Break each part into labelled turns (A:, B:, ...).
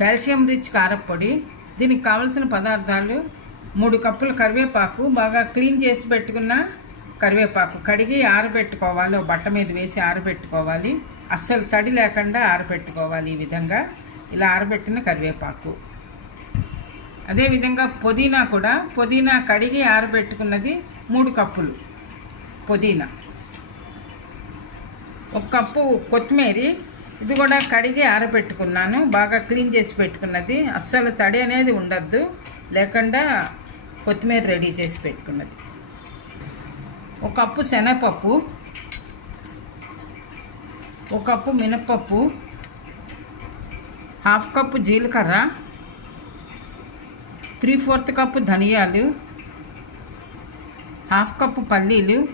A: Calcium rich కారప్పొడి దీనికి కావలసిన పదార్థాలు మూడు కప్పులు కరివేపాకు బాగా క్లీన్ చేసి పెట్టుకున్న కరివేపాకు కడిగి ఆరబెట్టుకోవాలి. బట్ట మీద వేసి ఆరబెట్టుకోవాలి. అస్సలు తడి లేకుండా ఆరబెట్టుకోవాలి ఈ విధంగా. ఇలా ఆరబెట్టిన కరివేపాకు. అదేవిధంగా పుదీనా కూడా పుదీనా కడిగి ఆరబెట్టుకున్నది మూడు కప్పులు పుదీనా. ఒక కప్పు కొత్తిమీర ఇది కూడా కడిగి ఆరబెట్టుకున్నాను. బాగా క్లీన్ చేసి పెట్టుకున్నది. అస్సలు తడి అనేది ఉండద్దు. లేకుండా కొత్తిమీర రెడీ చేసి పెట్టుకున్నది. ఒక కప్పు శనగపప్పు. ఒక కప్పు మినప్పప్పు. హాఫ్ కప్పు జీలకర్ర. త్రీ ఫోర్త్ కప్పు ధనియాలు. హాఫ్ కప్పు పల్లీలు.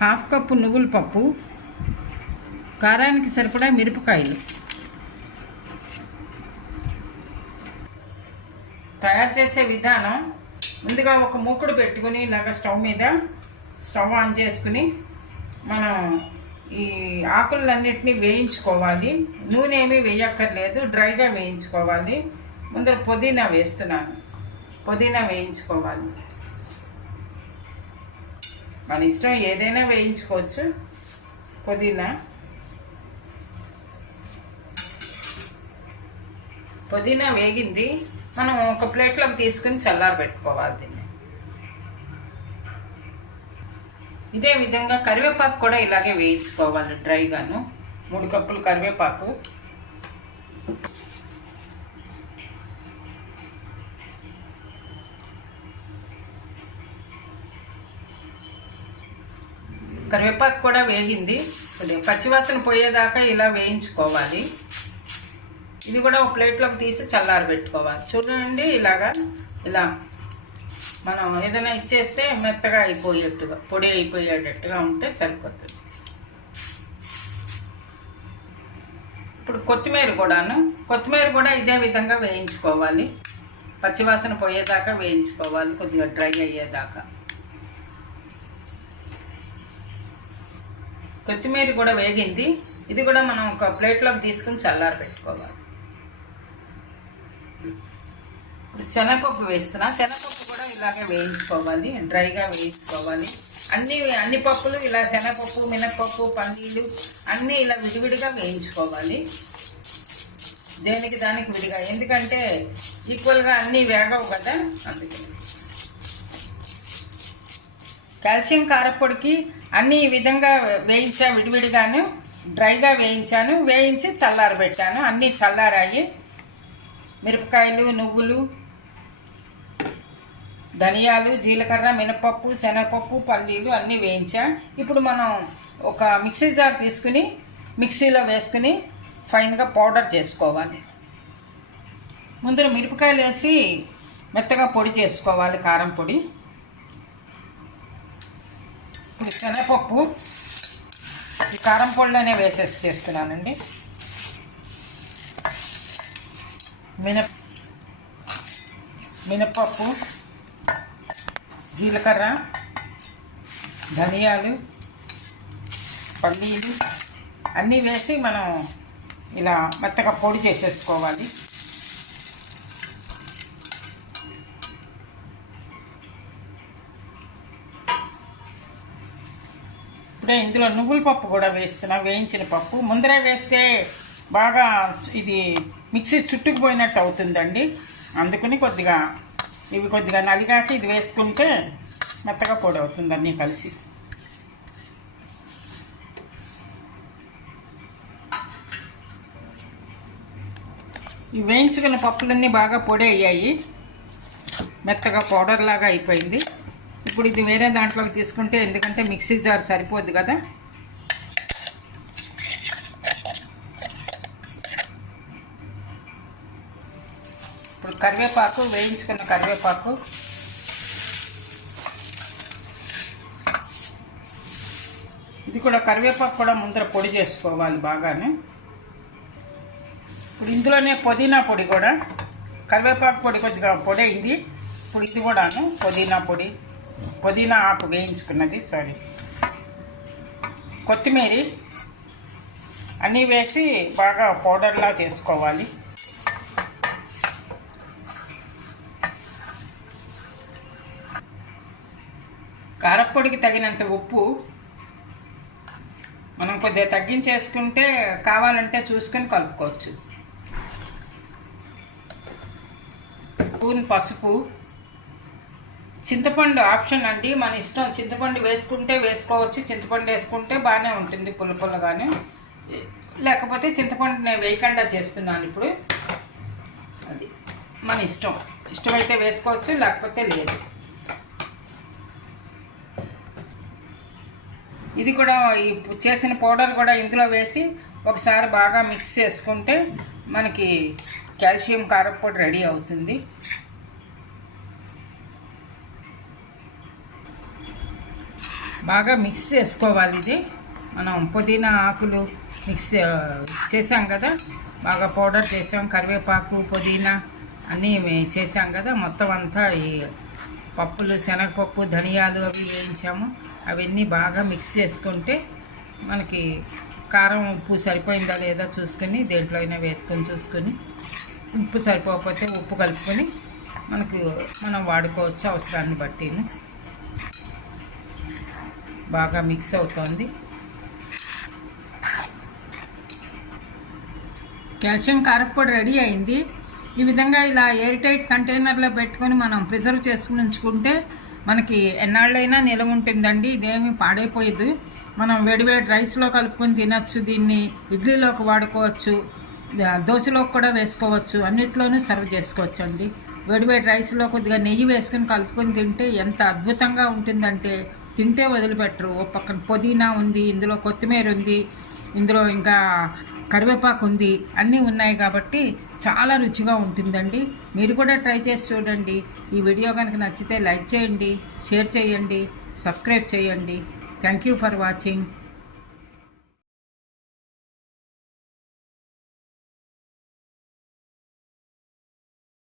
A: హాఫ్ కప్పు నువ్వుల పప్పు. కారానికి సరిపడా మిరపకాయలు. తయారు చేసే విధానం ముందుగా ఒక మూకుడు పెట్టుకుని నగ స్టవ్ మీద స్టవ్ ఆన్ చేసుకుని మనం ఈ ఆకులన్నిటినీ వేయించుకోవాలి. నూనె ఏమీ వేయక్కర్లేదు డ్రైగా వేయించుకోవాలి. ముందర పుదీనా వేస్తున్నాను. పుదీనా వేయించుకోవాలి. మన ఇష్టం ఏదైనా వేయించుకోవచ్చు. పుదీనా పుదీనా వేగింది. మనం ఒక ప్లేట్లోకి తీసుకుని చల్లారి పెట్టుకోవాలి దీన్ని. ఇదే విధంగా కరివేపాకు కూడా ఇలాగే వేయించుకోవాలి డ్రైగాను. మూడు కప్పులు కరివేపాకు. కరివేపాకు కూడా వేగింది. పచ్చివాసన పోయేదాకా ఇలా వేయించుకోవాలి. ఇది కూడా ఒక ప్లేట్లోకి తీసి చల్లారి పెట్టుకోవాలి. చూడండి ఇలాగా ఇలా మనం ఏదైనా ఇచ్చేస్తే మెత్తగా అయిపోయేట్టుగా పొడి అయిపోయేటట్టుగా ఉంటే సరిపోతుంది. ఇప్పుడు కొత్తిమీర కూడాను కొత్తిమీర కూడా ఇదే విధంగా వేయించుకోవాలి. పచ్చివాసన పోయేదాకా వేయించుకోవాలి కొద్దిగా డ్రై అయ్యేదాకా. కొత్తిమీర కూడా వేగింది. ఇది కూడా మనం ఒక ప్లేట్లోకి తీసుకుని చల్లారి పెట్టుకోవాలి. శనగపప్పు వేస్తున్నా. శనగపప్పు కూడా ఇలాగే వేయించుకోవాలి. డ్రైగా వేయించుకోవాలి. అన్ని అన్ని పప్పులు ఇలా శనగపప్పు మినపప్పు పల్లీలు అన్నీ ఇలా విడివిడిగా వేయించుకోవాలి. దేనికి దానికి విడిగా? ఎందుకంటే ఈక్వల్గా అన్నీ వేగవు కదా. అందుకని కాల్షియం కారపొడికి అన్ని ఈ విధంగా వేయించా విడివిడిగాను. డ్రైగా వేయించాను. వేయించి చల్లారబెట్టాను. అన్నీ చల్లారాయి. మిరపకాయలు నువ్వులు ధనియాలు జీలకర్ర మినపప్పు శనగపప్పు పల్లీలు అన్నీ వేయించా. ఇప్పుడు మనం ఒక మిక్సీ జార్ తీసుకుని మిక్సీలో వేసుకుని ఫైన్గా పౌడర్ చేసుకోవాలి. ముందర మిరపకాయలు వేసి మెత్తగా పొడి చేసుకోవాలి కారం పొడి. ఇప్పుడు శనగపప్పు ఈ కారం పొడిలోనే వేసేసి చేస్తున్నానండి. మిన మినపప్పు జీలకర్ర ధనియాలు పల్లీలు అన్నీ వేసి మనం ఇలా మెత్తగా పొడి చేసేసుకోవాలి. ఇప్పుడే ఇందులో నువ్వుల పప్పు కూడా వేస్తున్నా వేయించిన పప్పు. ముందరే వేస్తే బాగా ఇది మిక్సీ చుట్టుకుపోయినట్టు అవుతుందండి. అందుకని కొద్దిగా ఇవి కొద్దిగా నలిగాక ఇది వేసుకుంటే మెత్తగా పొడి అవుతుంది అన్నీ కలిసి. ఈ వేయించుకున్న పప్పులన్నీ బాగా పొడి అయ్యాయి. మెత్తగా పౌడర్ లాగా అయిపోయింది. ఇప్పుడు ఇది వేరే దాంట్లోకి తీసుకుంటే ఎందుకంటే మిక్సీ జార్ సరిపోద్ది కదా. ఇప్పుడు కరివేపాకు వేయించుకున్న కరివేపాకు. ఇది కూడా కరివేపాకు కూడా ముందర పొడి చేసుకోవాలి బాగానే. ఇప్పుడు ఇందులోనే పుదీనా పొడి కూడా. కరివేపాకు పొడి కొద్దిగా పొడి అయింది ఇప్పుడు ఇది కూడాను పుదీనా పొడి పుదీనా ఆకు వేయించుకున్నది సారీ కొత్తిమీర అన్నీ వేసి బాగా పౌడర్లా చేసుకోవాలి. కారప్పొడికి తగినంత ఉప్పు మనం కొద్దిగా తగ్గించేసుకుంటే కావాలంటే చూసుకొని కలుపుకోవచ్చు. స్పూన్ పసుపు. చింతపండు ఆప్షన్ అండి. మన ఇష్టం చింతపండు వేసుకుంటే వేసుకోవచ్చు చింతపండు వేసుకుంటే బాగానే ఉంటుంది పుల్ల పుల్లగానే. లేకపోతే చింతపండు నేను వేయకుండా చేస్తున్నాను ఇప్పుడు. అది మన ఇష్టం. ఇష్టమైతే వేసుకోవచ్చు లేకపోతే లేదు. ఇది కూడా ఈ చేసిన పౌడర్ కూడా ఇందులో వేసి ఒకసారి బాగా మిక్స్ చేసుకుంటే మనకి కాల్షియం పొడి రెడీ అవుతుంది. బాగా మిక్స్ చేసుకోవాలి ఇది. మనం పుదీనా ఆకులు మిక్స్ చేసాం కదా? బాగా పౌడర్ చేసాం కరివేపాకు పుదీనా అన్నీ చేసాం కదా? మొత్తం అంతా ఈ పప్పులు శనగపప్పు ధనియాలు అవి వేయించాము. అవన్నీ బాగా మిక్స్ చేసుకుంటే మనకి కారం ఉప్పు సరిపోయిందా లేదా చూసుకొని దేంట్లో అయినా వేసుకొని చూసుకొని ఉప్పు సరిపోకపోతే ఉప్పు కలుపుకొని మనకు మనం వాడుకోవచ్చు అవసరాన్ని బట్టి బాగా మిక్స్ అవుతోంది. కాల్షియం కారప్పొడి రెడీ అయింది. ఈ విధంగా ఇలా ఎయిర్ టైట్ కంటైనర్లో పెట్టుకొని మనం ప్రిజర్వ్ చేసుకుని ఉంచుకుంటే మనకి ఎన్నాళ్ళైనా నిలవ ఉంటుందండి. ఇదేమీ పాడైపోయేది. మనం వేడివేడి రైస్లో కలుపుకొని తినచ్చు దీన్ని ఇడ్లీలోకి వాడుకోవచ్చు దోశలోకి కూడా వేసుకోవచ్చు అన్నిట్లోనూ సర్వ్ చేసుకోవచ్చు అండి వేడివేడి రైస్లో కొద్దిగా నెయ్యి వేసుకొని కలుపుకొని తింటే ఎంత అద్భుతంగా ఉంటుందంటే తింటే వదిలిపెట్టరు. ఓ పక్కన పుదీనా ఉంది ఇందులో కొత్తిమీర ఉంది ఇందులో ఇంకా కరివేపాకు ఉంది. అన్నీ ఉన్నాయి కాబట్టి చాలా రుచిగా ఉంటుందండి. మీరు కూడా ట్రై చేసి చూడండి. ఈ వీడియో కనుక నచ్చితే లైక్ చేయండి షేర్ చేయండి సబ్స్క్రైబ్ చేయండి. Thank you for watching.